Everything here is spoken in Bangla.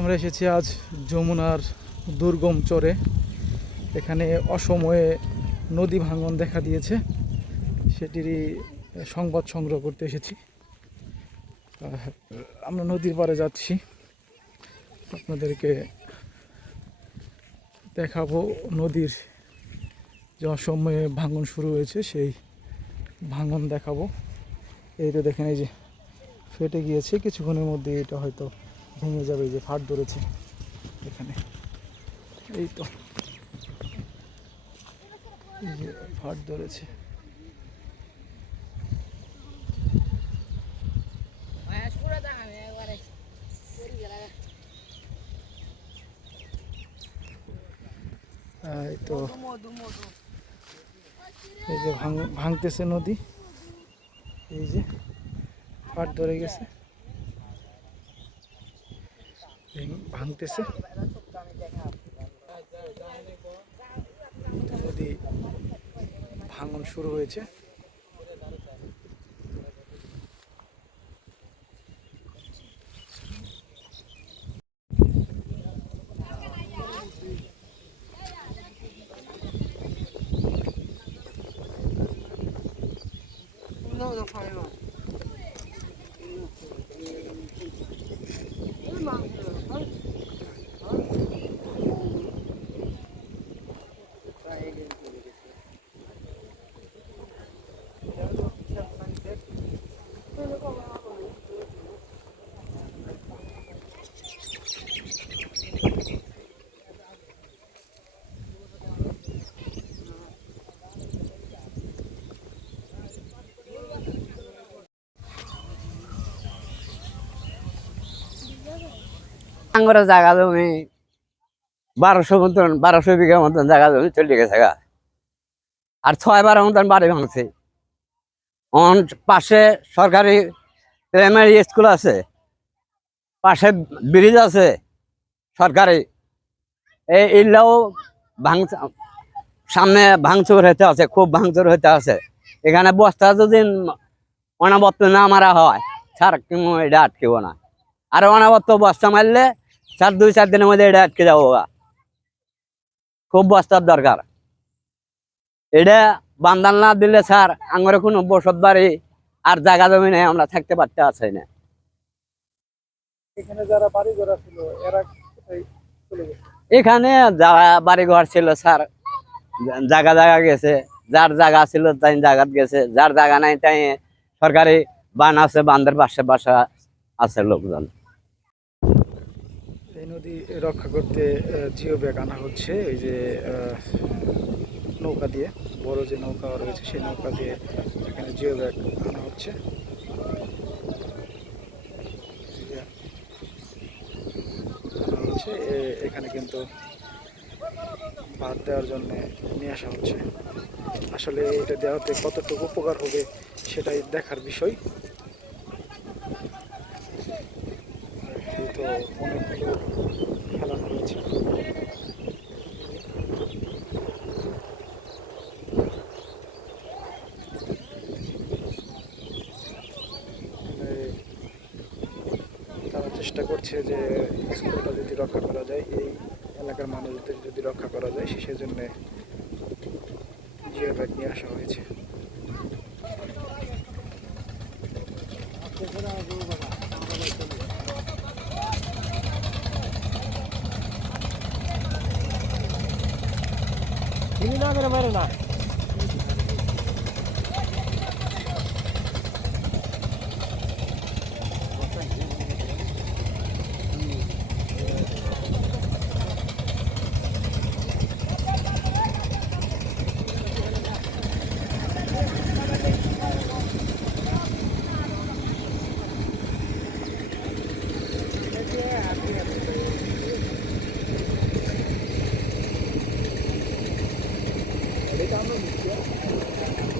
আমরা এসেছি আজ যমুনার দুর্গম চরে। এখানে অসময়ে নদী ভাঙন দেখা দিয়েছে। সেটিরই সংবাদ সংগ্রহ করতে এসেছি। আমরা নদীর পাড়ে যাচ্ছি। আপনাদেরকে দেখাবো নদীর যে অসময়ে ভাঙন শুরু হয়েছে, সেই ভাঙন দেখাবো। এই তো দেখেন, এই যে ফেটে গিয়েছে। কিছুক্ষণের মধ্যে এটা হয়তো ভেঙে যাবে, এই যে ফাট ধরেছে এখানে। এই তো। ফাট ধরেছে। তো। এই যে ভাঙ, ভাঙতেছে নদী। এই যে ফাট ধরে গেছে। ভাঙতেছে। নদী ভাঙন শুরু হয়েছে। আঙ্গরে জায়গা জমি। বারোশো মতন, বারোশো বিঘা মতন জায়গা জমি চলে গেছে আর ছয় বারো মতন বাড়ি ভাঙছে। অন পাশে সরকারি প্রাইমারি স্কুল আছে, পাশে ব্রিজ আছে, সরকারি। এই ইল্লাও ভাঙ সামনে ভাঙচুর হইতে আছে, খুব ভাঙচুর হইতে আছে। এখানে বস্তা যদি অনাবত্ত না মারা হয় কিন্তু এটা আটকেব না। আর অনাবত্ত বস্তা মারলে চার দুই চার দিনের মধ্যে এটা আটকে যাব। খুব বস্তার দরকার। এটা বান্ধান না দিলে স্যার আঙরে কোনো বসত বাড়ি আর জায়গা জমি নেই আমরা থাকতে পারতে আছি না। এখানে যারা বাড়ি ঘোরা ছিল এরা এখানে যারা বাড়ি ঘর ছিল স্যার জায়গা জায়গা গেছে। যার জায়গা ছিল তাই জায়গা গেছে। যার জায়গা নাই তাই সরকারি বান আছে বান্ধের পাশে বাসা আছে লোকজন। নদী রক্ষা করতে জিও ব্যাগ আনা হচ্ছে, এই যে নৌকা দিয়ে, বড় যে নৌকা রয়েছে, সেই নৌকা দিয়ে এখানে জিও ব্যাগ আনা হচ্ছে। এখানে কিন্তু ভাত দেওয়ার জন্য নিয়ে আসা হচ্ছে। আসলে এটা দেওয়াতে কতটুকু উপকার হবে সেটাই দেখার বিষয় এই তো অনেকগুলো ফেলানো হয়েছে। তারা চেষ্টা করছে যে স্কুলটা যদি রক্ষা করা যায়, এই এলাকার মানুষদের যদি রক্ষা করা যায়, সে সেজন্য জিও ব্যাগ নিয়ে আসা হয়েছে। না মেরে মারে না るんですよ。